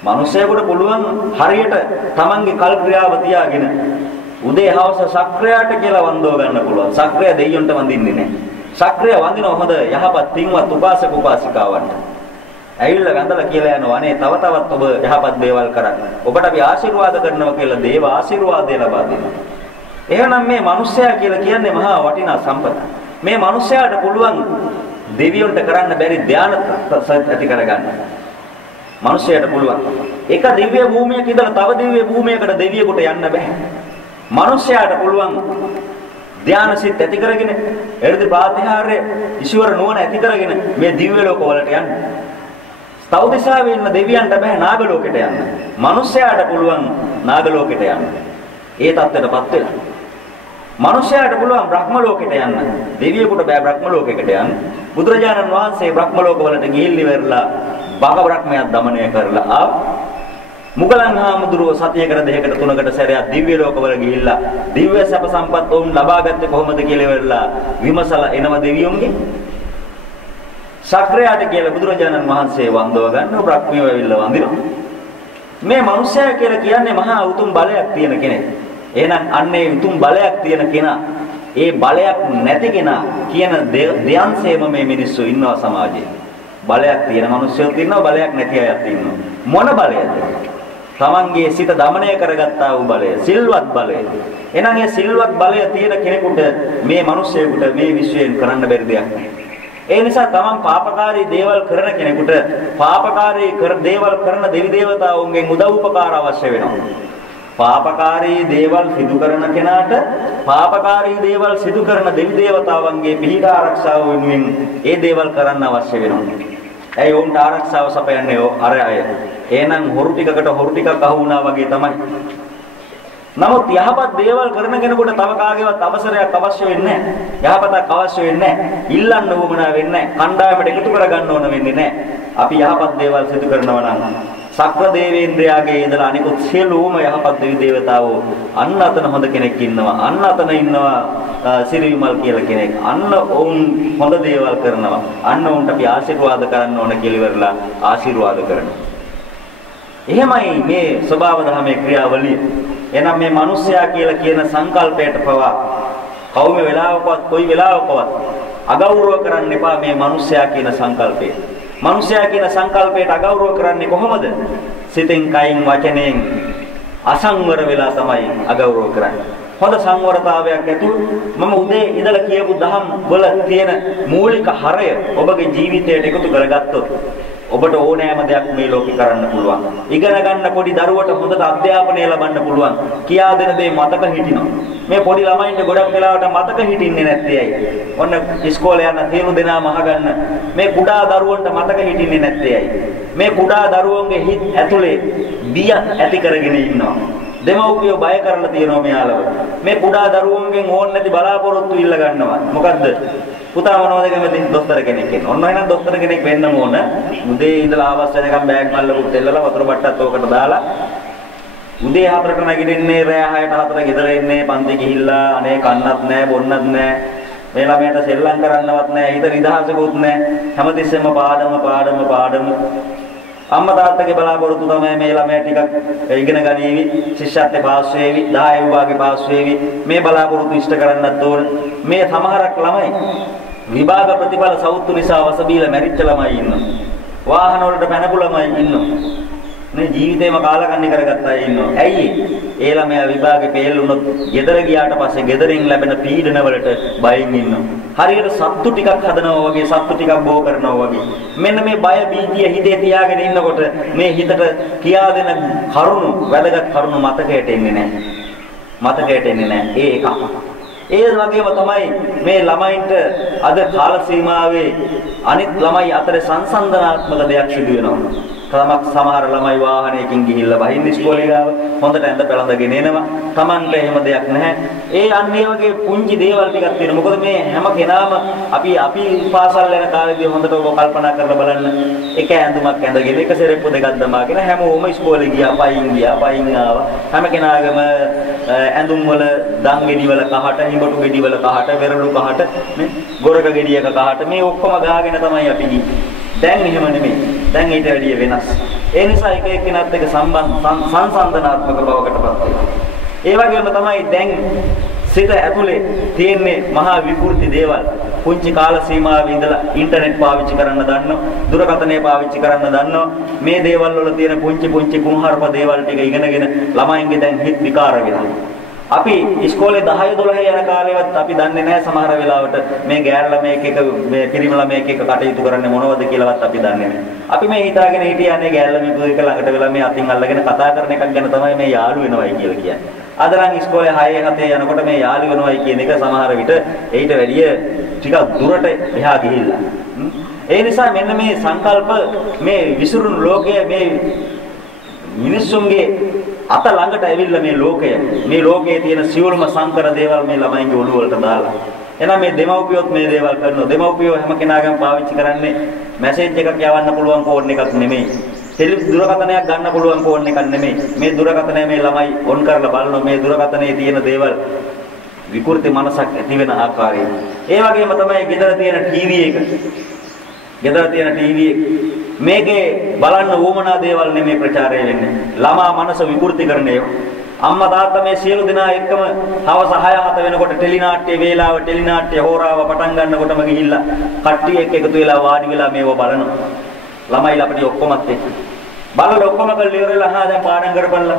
මිනිස්සෙකුට පුළුවන් හරියට තමන්ගේ කල් ක්‍රියාව තියාගෙන උදේ හවස සක්‍රයාට කියලා වන්දව ගන්න පුළුවන්. සක්‍රය දෙයියන්ට වඳින්නේ නැහැ. සක්‍රය වඳිනව හොඳ යහපත් පින්වත් උපාසක උපාසිකාවන්ට. ඇවිල්ලා වැඳලා කියලා යනවා අනේ තව තවත් ඔබ යහපත් දේවල් කරන්න. ඔබට අපි ආශිර්වාද කරනවා කියලා දේව ආශිර්වාදය ලබා දෙනවා. එහෙනම් මේ මිනිස්සයා කියලා කියන්නේ මහා වටිනා සම්පතක්. මේ මිනිස්සයාට පුළුවන් දෙවියන්ට කරන්න බැරි ධානය ඇති කරගන්න. මිනිසයාට පුළුවන්. එක දිව්‍ය භූමියක ඉඳලා තව දිව්‍ය භූමියකට දෙවියෙකුට යන්න බෑ. මිනිසයාට පුළුවන් ධානසිත ඇති කරගෙන එ르දි ප්‍රාතිහාර්ය ඊශ්වර නුවණ ඇති කරගෙන මේ දිව්‍ය ලෝකවලට යන්න. තව දිශාවේ ඉන්න දෙවියන්ට බෑ නාග ලෝකෙට යන්න. මිනිසයාට පුළුවන් නාග ලෝකෙට යන්න. ඒ தත්ත්වයටපත් වෙලා. මිනිසයාට පුළුවන් බ්‍රහ්ම ලෝකෙට යන්න. දෙවියෙකුට බෑ බ්‍රහ්ම ලෝකෙකට යන්න. බුදුරජාණන් වහන්සේ බ්‍රහ්ම ලෝකවලට ගිහිල්ලා ඉවරලා බග බ්‍රහ්මයක් দমনය කරලා ආ මුගලන් හාමුදුරුවෝ සතියකට දෙකකට තුනකට සැරයක් දිව්‍ය ලෝකවල ගිහිල්ලා දිව්‍ය සැප සම්පත් වුන් ලබාගත්තේ කොහොමද කියලා ඉවරලා විමසලා එනම දෙවියන්ගේ ශක්‍රයාට කියලා බුදුරජාණන් වහන්සේ වන්දව ගන්නවා බ්‍රහ්මියෝ ඇවිල්ලා වඳිනවා. මේ මිනිසයා කියලා කියන්නේ මහා උතුම් බලයක් තියෙන කෙනෙක්. එහෙනම් අන්නේ උතුම් බලයක් තියෙන කෙනා ඒ බලයක් නැති කෙනා කියන දෙයන්සේම මේ මිනිස්සු ඉන්නවා සමාජයේ. බලයක් තියෙන මිනිස්සුත් ඉන්නවා බලයක් නැති අයත් ඉන්නවා. මොන බලයද? තමන්ගේ සිත দমনය කරගත්තා වූ බලය, සිල්වත් බලය. එහෙනම් ඒ සිල්වත් බලය තියෙන කෙනෙකුට මේ මිනිස්සෙකුට මේ විශ්වයෙන් කරන්න බැරි දෙයක් නැහැ. ඒ නිසා තමන් පාපකාරී දේවල් කරන කෙනෙකුට පාපකාරී දේවල් කරන දෙවි දේවතාවුන්ගෙන් උදව් උපකාර අවශ්‍ය වෙනවා. පාපකාරී දේවල් සිදු කරන කෙනාට පාපකාරී දේවල් සිදු කරන දෙවි දේවතාවන්ගේ පිහිට ආරක්ෂාව වෙනුවෙන් ඒ දේවල් කරන්න අවශ්‍ය වෙනවා. ඇයි වුන්ට ආරක්ෂාව සපයන්නේ අර අය? එහෙනම් හොරු ටිකක් අහු වුණා වගේ තමයි. නමුත් යහපත් දේවල් කරන කෙනෙකුට තව කාගේවත් අවසරයක් අවශ්‍ය වෙන්නේ නැහැ. යහපතක් අවශ්‍ය වෙන්නේ නැහැ. ඉල්ලන්න වුමනා වෙන්නේ නැහැ. කණ්ඩායමට එකතු කරගන්න ඕන වෙන්නේ නැහැ. අපි යහපත් දේවල් සිදු කරනවා නම් සක්‍ර දේවේන්ද්‍රයාගේ ඉඳලා අනිකුත් සියලුම යහපත් දෙවි දේවතාවෝ අන්න අතන හොඳ කෙනෙක් ඉන්නවා. අන්න අතන ඉන්නවා සිරිවිමල් කියලා කෙනෙක්. අන්න ඔවුන් හොඳ දේවල් කරනවා. අන්න ඔවුන්ට අපි ආශිර්වාද කරන්න ඕන කියලා ඉවරලා ආශිර්වාද කරනවා. එහෙමයි මේ ස්වභාව ධර්මයේ ක්‍රියාවලිය. එහෙනම් මේ මිනිස්සයා කියලා කියන සංකල්පයට පවා කවුම වෙලාවකවත් කොයි වෙලාවකවත් අගෞරව කරන්න එපා මේ මිනිස්සයා කියන සංකල්පය. මිනිස්සයා කියන සංකල්පයට අගෞරව කරන්නේ කොහොමද? සිතෙන්, කයින්, වචනයෙන් අසංවර වෙලා තමයි අගෞරව කරන්නේ. හොඳ සංවරතාවයක් ඇතුව මම උදේ ඉඳලා කියපු දහම් වල තියෙන මූලික හරය ඔබගේ ජීවිතයට එකතු කරගත්තොත් ඔබට ඕනෑම දෙයක් මේ ලෝකේ කරන්න පුළුවන්. ඉගෙන ගන්න පොඩි දරුවට හොඳට අධ්‍යාපනය ලබන්න පුළුවන්. කියා දෙන දේ මතක හිටිනවා. මේ පොඩි ළමයින්ට ගොඩක් වෙලාවට මතක හිටින්නේ නැත්තේ ඇයි? ඔන්න ඉස්කෝලේ යන සියලු දෙනාම අහගන්න. මේ කුඩා දරුවන්ට මතක හිටින්නේ නැත්තේ ඇයි? මේ කුඩා දරුවන්ගේ හිත ඇතුලේ බිය ඇති කරගෙන ඉන්නවා. දෙමව්පියෝ බය කරලා තියෙනවා මෙයාලව. මේ කුඩා දරුවන්ගෙන් ඕන නැති බලාපොරොත්තු ඉල්ල ගන්නවා. මොකද්ද? පුතා මොනවද කැමති? දොස්තර කෙනෙක් වෙන්න. ඔන්න එහෙනම් දොස්තර කෙනෙක් වෙන්න ඕන. උදේ ඉඳලා ආවස් වෙනකම් බෑග් මල්ලකුත් එල්ලලා වතුර බට්ටත් ඕකට දාලා උදේ 4ට නැගිටින්නේ රෑ 6ට 4 ගෙදර එන්නේ පන්ති ගිහිල්ලා අනේ කන්නත් නැහැ බොන්නත් නැහැ. මේ ළමයට සෙල්ලම් කරන්නවත් නැහැ. හිත නිදහසකුත් නැහැ. හැමතිස්සෙම පාඩම. අම්මා තාත්තගේ බලාපොරොත්තු තමයි මේ ළමයා ටිකක් ඉගෙන ගනීවි, ශිෂ්‍යත්වයේ පාස් වේවි, 10 විභාගේ පාස් වේවි. මේ බලාපොරොත්තු ඉෂ්ට කරන්නත් ඕන. මේ සමහරක් ළමයි විභාග ප්‍රතිඵල සවුත්තු නිසා වසබීලා මැරිච්ච ළමයි ඉන්නවා. වාහන වලට පැනපු ළමයි ඉන්නවා. මේ ජීවිතේම කාලකන්ණි කරගත්ත අය ඉන්නවා. ඇයි ඒ ළමයා විභාගේ ෆේල් වුණොත් ගෙදර ගියාට පස්සේ ගෙදරින් ලැබෙන පීඩන වලට බයෙන් ඉන්නවා. හරියට සත්තු ටිකක් හදනවා වගේ සත්තු ටිකක් බෝ කරනවා වගේ. මෙන්න මේ බය බීතිය හිතේ තියාගෙන ඉන්නකොට මේ හිතට කියා දෙන කරුණු වැදගත් කරුණු මතකයට එන්නේ නැහැ. ඒ එකක්. ඒ වගේම තමයි මේ ළමයින්ට අද කාල සීමාවේ අනිත් ළමයි අතර සංසන්දනාත්මක දෙයක් සිදු වෙනවා. සමහර ළමයි වාහනයකින් ගිහිල්ලා බහින්න ඉස්කෝලේ ගාව හොඳට ඇඳ පැළඳගෙන එනවා. Tamanට එහෙම දෙයක් නැහැ. ඒ අන්නේ වගේ පුංචි දේවල් ටිකක් තියෙනවා. මොකද මේ හැම කෙනාම අපි පාසල් යන කාලේදී හොඳට ඔබ කල්පනා කරලා බලන්න. එක ඇඳුමක් ඇඳගෙන එක සෙරෙප්පු දෙකක් දමාගෙන හැමෝම ඉස්කෝලේ ගියා, පයින් ආවා. හැම කෙනාගේම ඇඳුම් වල දන් ගෙඩි වල කහට, හිඹටු ගෙඩි වල කහට, වෙරළු කහට, නේ ගොරක ගෙඩියක කහට මේ ඔක්කොම ගාගෙන තමයි අපි ගියේ. දැන් එහෙම නෙමෙයි. දැන් ඊට වැඩිය වෙනස්. ඒ නිසා එක එක්කෙනාත් එක්ක සංසන්දනාත්මක බවකටපත් වෙනවා. ඒ වගේම තමයි දැන් සිත ඇතුලේ තියෙන්නේ මහා විකෘති දේවල්. පුංචි කාල සීමාවේ ඉඳලා ඉන්ටර්නෙට් පාවිච්චි කරන්න දන්නව, දුරකථනය පාවිච්චි කරන්න දන්නව. මේ දේවල් වල තියෙන පුංචි කුණහරුප දේවල් ටික ඉගෙනගෙන ළමයින්ගේ දැන් හිත විකාර වෙනවා. අපි ඉස්කෝලේ 10 12 යන කාලේවත් අපි දන්නේ නැහැ සමහර වෙලාවට මේ ගෑනු ළමයෙක් එක මේ පිරිමි ළමයෙක් එක කටයුතු කරන්නේ මොනවද කියලාවත් අපි දන්නේ නැහැ. අපි මේ හිතාගෙන හිටියන්නේ ගෑනු ළමයෙක් එක ළඟට වෙලා මේ අතින් අල්ලගෙන කතා කරන එකක් ගැන තමයි මේ යාළු වෙනවයි කියලා කියන්නේ. අද නම් ඉස්කෝලේ 6 7 යනකොට මේ යාළු වෙනවයි කියන එක සමහර විට ඊට වැඩිය ටිකක් දුරට එහා ගිහිල්ලා. ඒ නිසා මෙන්න මේ සංකල්ප මේ විසිරුණු ලෝකයේ මේ මිනිස්සුන්ගේ අත ළඟට ඇවිල්ලා මේ ලෝකයේ තියෙන සියලුම සංකර දේවල් මේ ළමයින්ගේ ඔළුව වලට දාලා. එහෙනම් මේ දෙමව්පියොත් මේ දේවල් කරනවා. දෙමව්පියෝ හැම කෙනාගේම පාවිච්චි කරන්නේ මැසේජ් එකක් යවන්න පුළුවන් ෆෝන් එකක් නෙමෙයි. දුරකථනයක් ගන්න පුළුවන් ෆෝන් එකක් නෙමෙයි. මේ දුරකථනය මේ ළමයි ඔන් කරලා බලනවා මේ දුරකථනයේ තියෙන දේවල් විකෘති මනසක් ඇති වෙන ආකාරය. ඒ වගේම තමයි ගෙදර තියෙන ටීවී එක. ගෙදර තියෙන ටීවී එක මේකේ බලන්න ඕමනා දේවල් නෙමෙයි ප්‍රචාරය වෙන්නේ. ළමා මනස විකෘති කරන ඒවා. අම්මා තාත්තා මේ සියලු දෙනා එක්කම හවස 6 7 වෙනකොට ටෙලිනාට්‍ය වේලාව ටෙලිනාට්‍ය හෝරාව පටන් ගන්නකොටම ගිහිල්ලා කට්ටිය එක්ක එකතු වෙලා වාඩි වෙලා මේව බලනවා. ළමයි ළපටි ඔක්කොමත් එක්ක. බලලා ඔක්කොම කරලා ඉවරලා දැන් පාඩම් කරපළා.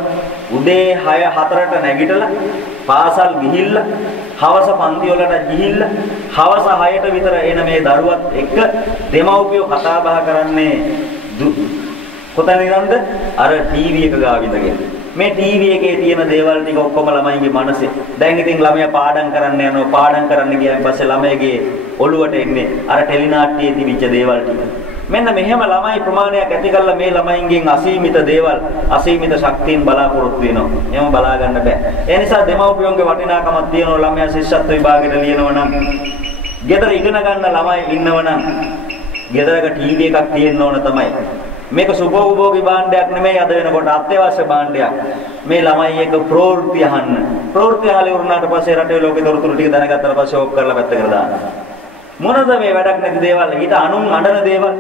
උදේ 6 4ට නැගිටලා පාසල් ගිහිල්ලා හවස පන්ති වලට ගිහිල්ලා හවස 6ට විතර එන මේ දරුවත් එක්ක දෙමව්පියෝ කතා බහ කරන්නේ කොතනින්ද? අර ටීවී එක ගාව ඉඳගෙන. මේ ටීවී එකේ තියෙන දේවල් ටික ඔක්කොම ළමයින්ගේ මනසේ. දැන් ඉතින් ළමයා පාඩම් කරන්න යනවා. පාඩම් කරන්න ගියාන් පස්සේ ළමයාගේ ඔළුවට එන්නේ අර ටෙලිනාට්‍යයේ තිබිච්ච දේවල් ටික. මෙන්න මෙහෙම ළමයි ප්‍රමාණයක් ඇති කරලා මේ ළමයින්ගෙන් අසීමිත දේවල් අසීමිත ශක්තියින් බලාපොරොත්තු වෙනවා. එහෙම බලා ගන්න බෑ. ඒ නිසා දෙමව්පියන්ගේ වටිනාකමක් තියෙනවා. ළමයා ශිෂ්‍යත්ව විභාගෙට ලියනවා නම්, ගෙදර ඉගෙන ගන්න ළමයි ඉන්නවා නම්, ගෙදරක ටීවී එකක් තියෙන්න ඕන තමයි. මේක සුභෝභෝගී භාණ්ඩයක් නෙමෙයි අද වෙනකොට අත්‍යවශ්‍ය භාණ්ඩයක්. මේ ළමයි එක ප්‍රවෘත්ති අහන්න. ප්‍රවෘත්ති අහලා ඉවරනාට පස්සේ රටේ ලෝකේ තොරතුරු ටික දැනගත්තාට පස්සේ ඕක කරලා පැත්තකට දාන්න. මොනද මේ වැඩක් නැති දේවල් ඊට අනුන් අඬන දේවල්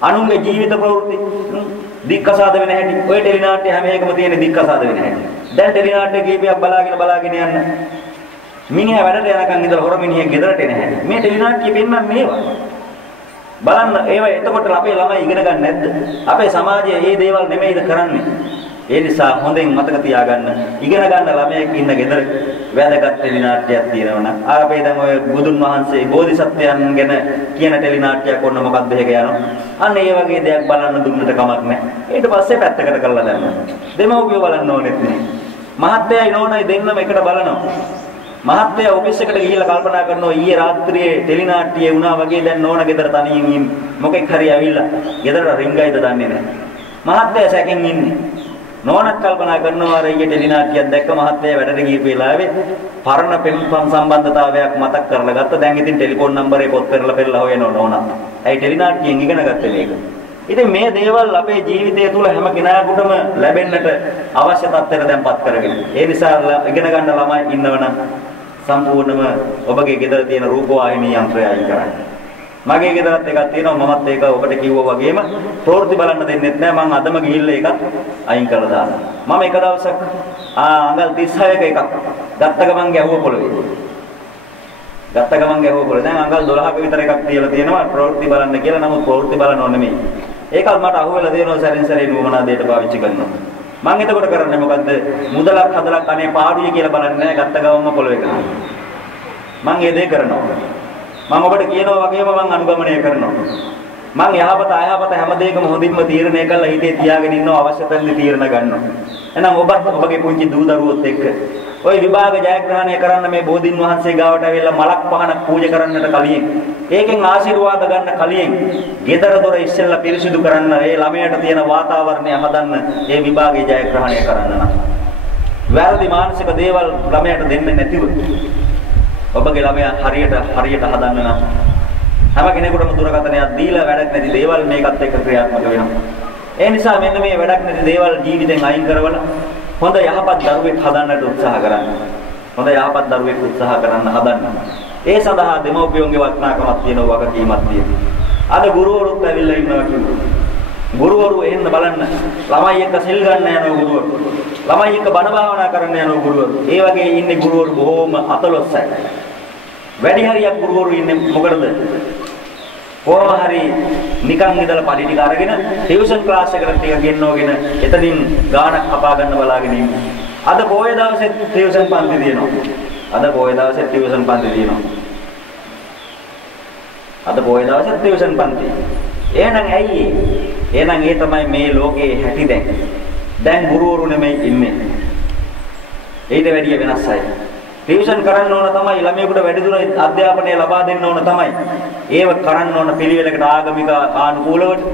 අනුන්ගේ ජීවිත ප්‍රවෘත්ති දික්කසාද වෙන හැටි ඔය ටෙලිනාට්‍ය හැම එකම තියෙන දික්කසාද වෙන හැටි දැන් ටෙලිනාට්‍ය කීපයක් බලාගෙන යන්න මිනිහා වැඩට යනකම් ඉඳලා හොර මිනිහෙක් ගෙදරට එන හැටි මේ ටෙලිනාට්‍ය පෙන්නන්නේ මේවා බලන්න ඒවා එතකොට අපේ ළමයි ඉගෙන ගන්න නැද්ද අපේ සමාජයේ මේ දේවල් නෙමෙයිද කරන්නේ ඒ නිසා හොඳින් මතක තියාගන්න ඉගෙන ගන්න ළමයෙක් ඉන්න ගෙදර වැදගත් ටෙලිනාට්‍යයක් තියෙනවා නම් අපේ දැන් ඔය බුදුන් වහන්සේ බෝධිසත්වයන් ගැන කියන ටෙලිනාට්‍යයක් ඔන්න මොකක්ද ඒක යනවා අන්න ඒ වගේ දෙයක් බලන්න දුන්නට කමක් නැහැ ඊට පස්සේ පැත්තකට කරලා දැම්ම දෙමව්පියෝ බලන්න ඕනෙත් නේ මහත්තයයි නෝනයි දෙන්නම එකට බලනවා මහත්තයා ඔෆිස් එකට ගිහිල්ලා කල්පනා කරනවා ඊයේ රාත්‍රියේ ටෙලිනාට්‍යය වුණා වගේ දැන් නෝන ගෙදර තනියෙන් මොකෙක් හරි ඇවිල්ලා ගෙදරට රින්ගයිද දන්නේ නැහැ මහත්තයා සැකෙන් ඉන්නේ නෝනත් කල්පනා කරනවා අර ඊයේ ටෙලිනාට්‍යයක් දැක්ක මහත්තයා වැඩට ගිහපු වෙලාවේ පරණ පෙම්පම් සම්බන්ධතාවයක් මතක් කරලා ගත්තා. දැන් ඉතින් ටෙලිෆෝන් නම්බරේ පොත් කරලා පෙරලා හොයනවා නෝනා. ඇයි ටෙලිනාට්‍යයෙන් ඉගෙන ගත්තේ මේක? ඉතින් මේ දේවල් අපේ ජීවිතය තුළ හැම කෙනාටම ලැබෙන්නට අවශ්‍ය තත්ත්වයට දැන්පත් කරගෙන. ඒ නිසා ඉගෙන ගන්න ළමයි ඉන්නවනම් සම්පූර්ණම ඔබගේ ගෙදර තියෙන රූපවාහිනී යන්ත්‍රය අයින් කරන්න. මගේ ගෙදරත් එකක් තියෙනවා මමත් ඒක ඔබට කිව්වා වගේම ප්‍රවෘත්ති බලන්න දෙන්නෙත් නෑ මම අදම ගිහිල්ලා ඒකත් අයින් කරලා දානවා මම එක දවසක් අඟල් 36ක එකක් ගත්ත ගමන් ගැහුවා පොළවේ දැන් අඟල් 12ක විතර එකක් තියලා තියෙනවා ප්‍රවෘත්ති බලන්න කියලා නමුත් ප්‍රවෘත්ති බලනව නෙමෙයි ඒකත් මට අහුවෙලා දෙනවා සැරින් සැරේ නුවමනා දෙයට පාවිච්චි කරනවා මම එතකොට කරන්නේ මොකද්ද මුදලක් හදලා කනේ පාඩුවේ කියලා බලන්නේ නෑ ගත්ත ගමන්ම පොළවේ ගන්නවා මම ඒ දේ කරනවා මම ඔබට කියනවා වගේම මම අනුගමනය කරනවා. මම යහපත අයහපත හැම දෙයකම හොඳින්ම තීරණය කරලා හිතේ තියාගෙන ඉන්නවා අවශ්‍ය තැනදී තීරණ ගන්නවා. එහෙනම් ඔබත් ඔබගේ පුංචි දූ දරුවොත් එක්ක ওই විභාග ජයග්‍රහණය කරන්න මේ බෝධින් වහන්සේ ගාවට ඇවිල්ලා මලක් පහනක් පූජා කරන්නට කලින් ඒකෙන් ආශිර්වාද ගන්න කලින් ගෙදර දොර ඉස්සෙල්ලා පිරිසිදු කරන්න ඒ ළමයට තියෙන වාතාවරණය හදන්න ඒ විභාගේ ජයග්‍රහණය කරන්න නම් වැරදි මානසික දේවල් ළමයට දෙන්නේ නැතිව ඔබගේ ළමයා හරියට හදන්න නම් හැම කෙනෙකුටම දුරකථනයක් දීලා වැඩක් නැති දේවල් මේකත් එක්ක ක්‍රියාත්මක වෙනවා. ඒ නිසා මෙන්න මේ වැඩක් නැති දේවල් ජීවිතෙන් අයින් කරවලා හොඳ යහපත් දරුවෙක් හදන්නට උත්සාහ කරන්න. හදන්න. ඒ සඳහා දෙමව්පියන්ගේ වටිනාකමක් තියෙනවා වගකීමක් තියෙනවා. අද ගුරුවරුත් ඇවිල්ලා ඉන්නවා කිව්වා. ගුරුවරු එන්න බලන්න ළමයි එක්ක සිල් ගන්න යනවා ගුරුවරු. ළමයි එක්ක බණ භාවනා කරන්න යනවා ගුරුවරු. ඒ වගේ ඉන්නේ ගුරුවරු බොහෝම අතලොස්සයි. වැඩි හරියක් ගුරුවරු ඉන්නේ මොකටද? කොහොම හරි නිකන් ඉඳලා පඩි ටික අරගෙන ටියුෂන් ක්ලාස් එකකට ටික ගෙන්නවගෙන එතනින් ගාණක් කපා ගන්න බලාගෙන ඉන්නේ. අද පොයේ දවසේ ටියුෂන් පන්ති දිනනවා. අද පොයේ දවසේ ටියුෂන් පන්ති දිනනවා. අද පොයේ දවසේ ටියුෂන් පන්ති. එහෙනම් ඇයි ඒ? එහෙනම් ඒ තමයි මේ ලෝකේ හැටි දැන්. දැන් ගුරුවරු නෙමෙයි ඉන්නේ. ඊට වැඩිය වෙනස් අය. ටියුෂන් කරන්න ඕන තමයි ළමයෙකුට වැඩිදුර අධ්‍යාපනය ලබා දෙන්න ඕන තමයි. ඒව කරන්න ඕන පිළිවෙලකට ආගමික ආනුකූලවට.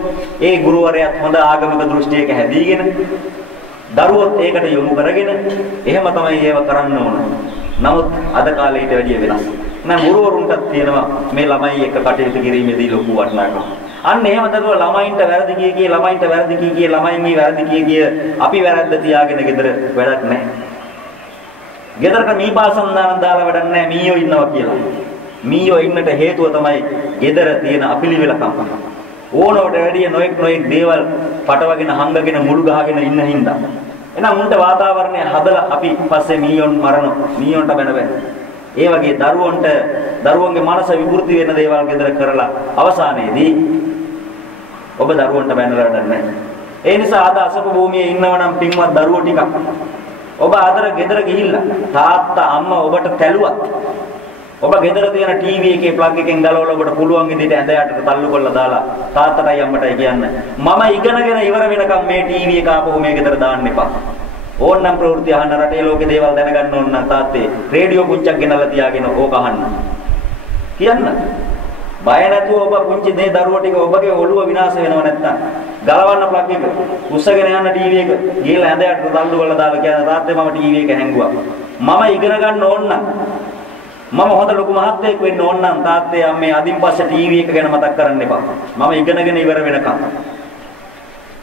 ඒ ගුරුවරයාත් හොඳ ආගමික දෘෂ්ටියක හැදීගෙන දරුවොත් ඒකට යොමු කරගෙන එහෙම තමයි ඒව කරන්න ඕන. නමුත් අද කාලේ ඊට වැඩිය වෙනස්. නම් ගුරුවරුන්ටත් තියෙනවා මේ ළමයි එක්ක කටයුතු කිරීමේදී ලොකු වටිනාකමක්. අන්න එහෙම දරුව ළමයින්ට වැරදි කිය ළමයින්ට වැරදි කිය ළමයින්ගේ වැරදි කිය අපි වැරද්ද තියාගෙන ගෙදර වැඩක් නැහැ. ගෙදරට මීපාසම් දාලා වැඩක් නැහැ මීයෝ ඉන්නවා කියලා. මීයෝ ඉන්නට හේතුව තමයි ගෙදර තියෙන අපිලිවෙලකම්. ඕනවට වැඩිය නොඑක් දේවල් පටවගෙන හංගගෙන මුළු ගහගෙන ඉන්න හින්දා. එහෙනම් උන්ට වාතාවරණය හදලා අපි පස්සේ මීයොන් මරන මීයොන්ට බැන ඒ වගේ දරුවන්ගේ මනස විකෘති වෙන දේවල් ගෙදර කරලා අවසානයේදී ඔබ දරුවන්ට බැනලා වැඩක් නැහැ. ඒ නිසා අද අසපු භූමියේ ඉන්නවනම් පින්වත් දරුවෝ ටිකක් ඔබ අදර ගෙදර ගිහිල්ලා තාත්තා අම්මා ඔබට තැළුවත් ඔබ ගෙදර තියෙන ටීවී එකේ ප්ලග් එකෙන් ගලවලා ඔබට පුළුවන් විදිහට ඇඳ යටට තල්ලු කරලා දාලා තාත්තටයි අම්මටයි කියන්න මම ඉගෙනගෙන ඉවර වෙනකම් මේ ටීවී එක ආපහු මේ ගෙදර දාන්න එපා. ඕන්නම් ප්‍රවෘත්ති අහන්න රටේ ලෝකේ දේවල් දැනගන්න ඕන නම් තාත්තේ රේඩියෝ පුංචක් ගෙනල්ලා තියාගෙන ඕක අහන්න. කියන්න. බය නැතුව ඔබ පුංචි දේ දරුවෝ ටික ඔබගේ ඔළුව විනාශ වෙනව නැත්තම් ගලවන්න ප්ලග් එක උස්සගෙන යන ටීවී එක ගිහලා ඇඳ යටට තල්ලු කරලා දාලා කියන තාත්තේ මම ටීවී එක හැංගුවා. මම ඉගෙන ගන්න ඕන නම් මම හොඳ ලොකු මහත්තයෙක් වෙන්න ඕන නම් තාත්තේ අම්මේ අදින් පස්සේ ටීවී එක ගැන මතක් කරන්න එපා. මම ඉගෙනගෙන ඉවර වෙනකම්.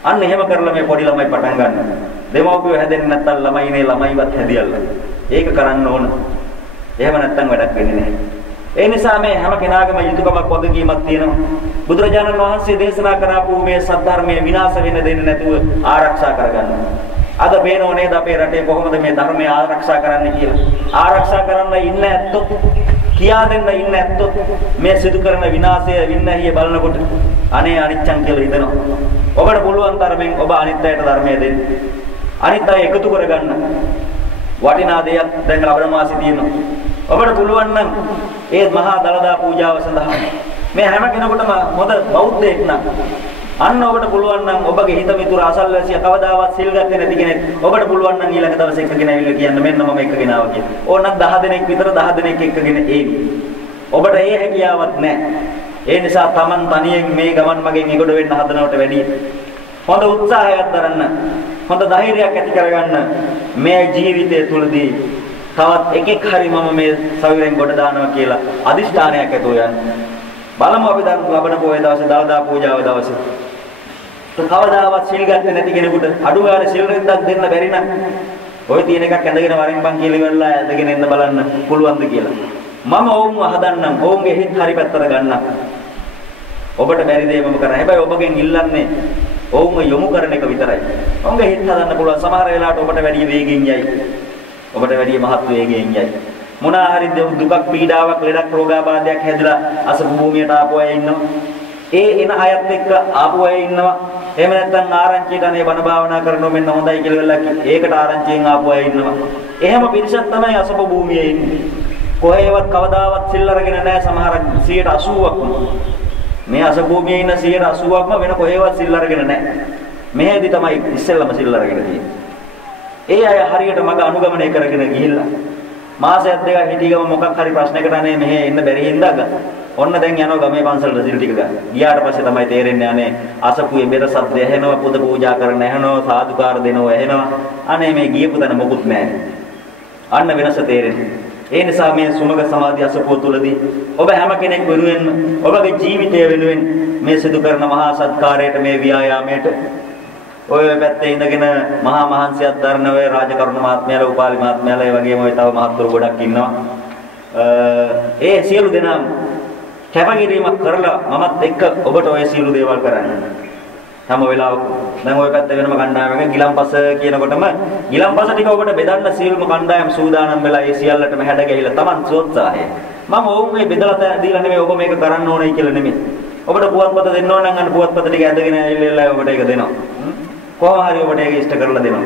අන්න එහෙම කරලා මේ පොඩි ළමයි පටන් ගන්න. දෙමව්පියෝ හැදෙන්නේ නැත්තම් ළමයිනේ ළමයිවත් හැදියල්ලා. ඒක කරන්න ඕන. එහෙම නැත්තම් වැඩක් වෙන්නේ නැහැ. ඒ නිසා මේ හැම කෙනාගේම යුතුයකමක් වගකීමක් තියෙනවා. බුදුරජාණන් වහන්සේ දේශනා කරපු මේ සද්ධර්මයේ විනාශ වෙන්න දෙන්නේ නැතුව ආරක්ෂා කරගන්න. අද පේනෝ නේද අපේ රටේ කොහොමද මේ ධර්මය ආරක්ෂා කරන්න කියලා. ආරක්ෂා කරන්න ඉන්න ඇත්තොත් කියා දෙන්න ඉන්න ඇත්තොත් මේ සිදු කරන විනාශය වින්නහිය බලනකොට අනේ අනිච්චං කියලා හිතනවා. ඔබට පුළුවන් තරමින් ඔබ අනිත් අයට ධර්මය දෙන්න. අනිත් අය එකතු කරගන්න. වටිනා දෙයක් දැන් ලබන මාසෙ තියෙනවා. ඔබට පුළුවන් නම් ඒ මහා දළදා පූජාව සඳහා මේ හැම කෙනෙකුටම හොඳ බෞද්ධයෙක් නම් අන්න ඔබට පුළුවන් නම් ඔබගේ හිත මිතුර අසල්වැසියා කවදාවත් සිල් ගත්තේ නැති කෙනෙක් ඔබට පුළුවන් නම් ඊළඟ දවසේ එක්කගෙන ඇවිල්ලා කියන්න මෙන්න මම එක්කගෙන ආවා කියලා. ඕනනම් 10 දෙනෙක් විතර 10 දෙනෙක් එක්කගෙන ඒවි. ඔබට ඒ හැකියාවක් නැහැ. ඒ නිසා Taman තනියෙන් මේ ගමන් මගෙන් එගොඩ වෙන්න හදනවට වැඩිය හොඳ උත්සාහයක් දරන්න. හොඳ ධෛර්යයක් ඇති කරගන්න මේ ජීවිතය තුළදී තවත් එකෙක් හරි මම මේ සවිරෙන් ගොඩ දානවා කියලා අදිෂ්ඨානයක් ඇතුව යන්න. බලමු අපි දැන් ලබන පොයේ දවසේ දළදා පූජාව දවසේ. කවදාවත් සිල් ගත්තේ නැති කෙනෙකුට අඩු ගානේ සිල් රෙද්දක් දෙන්න බැරි නම් ඔය තියෙන එකක් ඇඳගෙන වරින් පන් කියලා ඉවරලා ඇඳගෙන එන්න බලන්න පුළුවන්ද කියලා. මම ඔවුන්ව හදන්නම්. ඔවුන්ගේ හිත හරි පැත්තට ගන්නම්. ඔබට බැරි දේ මම කරන්නේ. හැබැයි ඔබගෙන් ඉල්ලන්නේ ඔවුන්ව යොමු කරන එක විතරයි. ඔවුන්ගේ හිත හදන්න පුළුවන්. සමහර වෙලාවට ඔබට වැඩි වේගෙන් යයි. ඔබට වැඩි මහත් වේගයෙන් යයි. මොනවා හරි දුකක් පීඩාවක් ලෙඩක් රෝගාබාධයක් හැදලා අසපු භූමියට ආපු අය ඉන්නවා. ඒ එන අයත් එක්ක ආපු අය ඉන්නවා. එහෙම නැත්නම් ආරංචියට අනේ බණ භාවනා කරනවා මෙන්න හොඳයි කියලා ඒකට ආරංචියෙන් ආපු අය ඉන්නවා. එහෙම පිරිසක් තමයි අසපු භූමියේ ඉන්නේ. කොහේවත් කවදාවත් සිල් අරගෙන නැහැ සමහර 80%ක්. මේ අසපු භූමියේ ඉන්න 80%ක්ම වෙන කොහේවත් සිල් අරගෙන නැහැ. මෙහෙදි තමයි ඉස්සෙල්ලම සිල් අරගෙන තියෙන්නේ. ඒ අය හරියට මග අනුගමනය කරගෙන ගිහිල්ලා මාසයක් දෙකක් හිටියම මොකක් හරි ප්‍රශ්නයකට අනේ මෙහෙ එන්න බැරි හින්දා ඔන්න දැන් යනවා ගමේ පන්සලට සිල් ටික ගන්න. ගියාට පස්සේ තමයි තේරෙන්නේ අනේ අසපුවේ බෙර සද්ද ඇහෙනවා පුද පූජා කරන ඇහෙනවා සාදුකාර දෙනවා ඇහෙනවා. අනේ මේ ගියපු තැන මොකුත් නැහැ. අන්න වෙනස තේරෙන්නේ. ඒ නිසා මේ සුමග සමාධි අසපුව තුලදී ඔබ හැම කෙනෙක් වෙනුවෙන් ඔබගේ ජීවිතය වෙනුවෙන් මේ සිදු කරන මහා සත්කාරයට මේ ව්‍යායාමයට ඔය පැත්තේ ඉඳගෙන මහා මහන්සියක් දරන ඔය රාජකරුණ මහත්මයාලා උපාලි මහත්මයාලා ඒ වගේම ඔය තව මහත්තුරු ගොඩක් ඉන්නවා. ඒ සියලු දෙනා කැපකිරීමක් කරලා මමත් එක්ක ඔබට ඔය සියලු දේවල් කරන්න. හැම වෙලාවකම දැන් ඔය පැත්තේ වෙනම කණ්ඩායමක ගිලම්පස කියනකොටම ගිලම්පස ටික ඔබට බෙදන්න සියලුම කණ්ඩායම් සූදානම් වෙලා ඒ සියල්ලටම හැඩ ගැහිලා Taman සෝත්සාහය. මම ඕම් මේ බෙදලා දීලා නෙමෙයි ඔබ මේක කරන්න ඕනේ කියලා නෙමෙයි. ඔබට පුවත්පත දෙන්න ඕන නම් අන්න පුවත්පත ටික ඇදගෙන ඇවිල්ලා ඔබට ඒක දෙනවා. කොහොම හරි ඔබට ඒක ඉෂ්ට කරලා දෙනවා.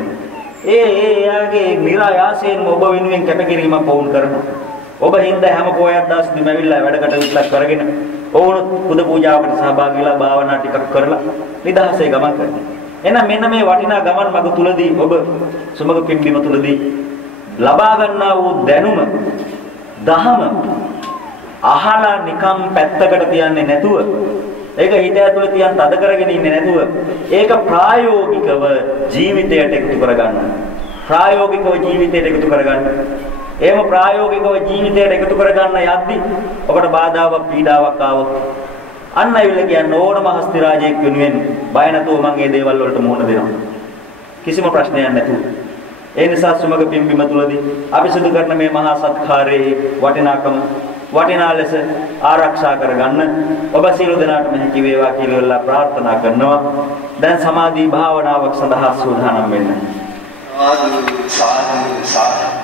එයාගේ નિરાයාසයෙන් ඔබ වෙනුවෙන් කැපකිරීමක් වුන් කරනවා. ඔබ හින්දා හැම පොයක් දාස්දිම ඇවිල්ලා වැඩකට විත්ලක් කරගෙන ඕන පුද පූජාවකට සහභාගී වෙලා භාවනා ටිකක් කරලා නිදහසේ ගමන් කරනවා. එහෙනම් මෙන්න මේ වටිනා ගමන් මඟ තුලදී ඔබ සුමග පිම්බීම තුලදී ලබා ගන්නා වූ දැනුම දහම අහලා නිකම් පැත්තකට තියන්නේ නැතුව ඒක හිත ඇතුලේ තියන් තද කරගෙන ඉන්නේ නැතුව ඒක ප්‍රායෝගිකව ජීවිතයට එකතු කරගන්න. ප්‍රායෝගිකව ජීවිතයට එකතු කරගන්න. එහෙම ප්‍රායෝගිකව ජීවිතයට එකතු කරගන්න යද්දි ඔබට බාධාවක් පීඩාවක් ආවොත් අන්න ඇවිල්ලා කියන්න ඕනම හස්ති රාජයෙක් වෙනුවෙන් බය නැතුව මම මේ දේවල් වලට මුහුණ දෙනවා. කිසිම ප්‍රශ්නයක් නැතුව. ඒ නිසා සුමග පිම්බීම තුලදී අපි සිදු කරන මේ මහා සත්කාරයේ වටිනාකම වටිනා ලෙස ආරක්ෂා කරගන්න ඔබ සියලු දෙනාටම හැකි වේවා කියලා ප්‍රාර්ථනා කරනවා. දැන් සමාධි භාවනාවක් සඳහා සූදානම් වෙන්න. සාදු සාදු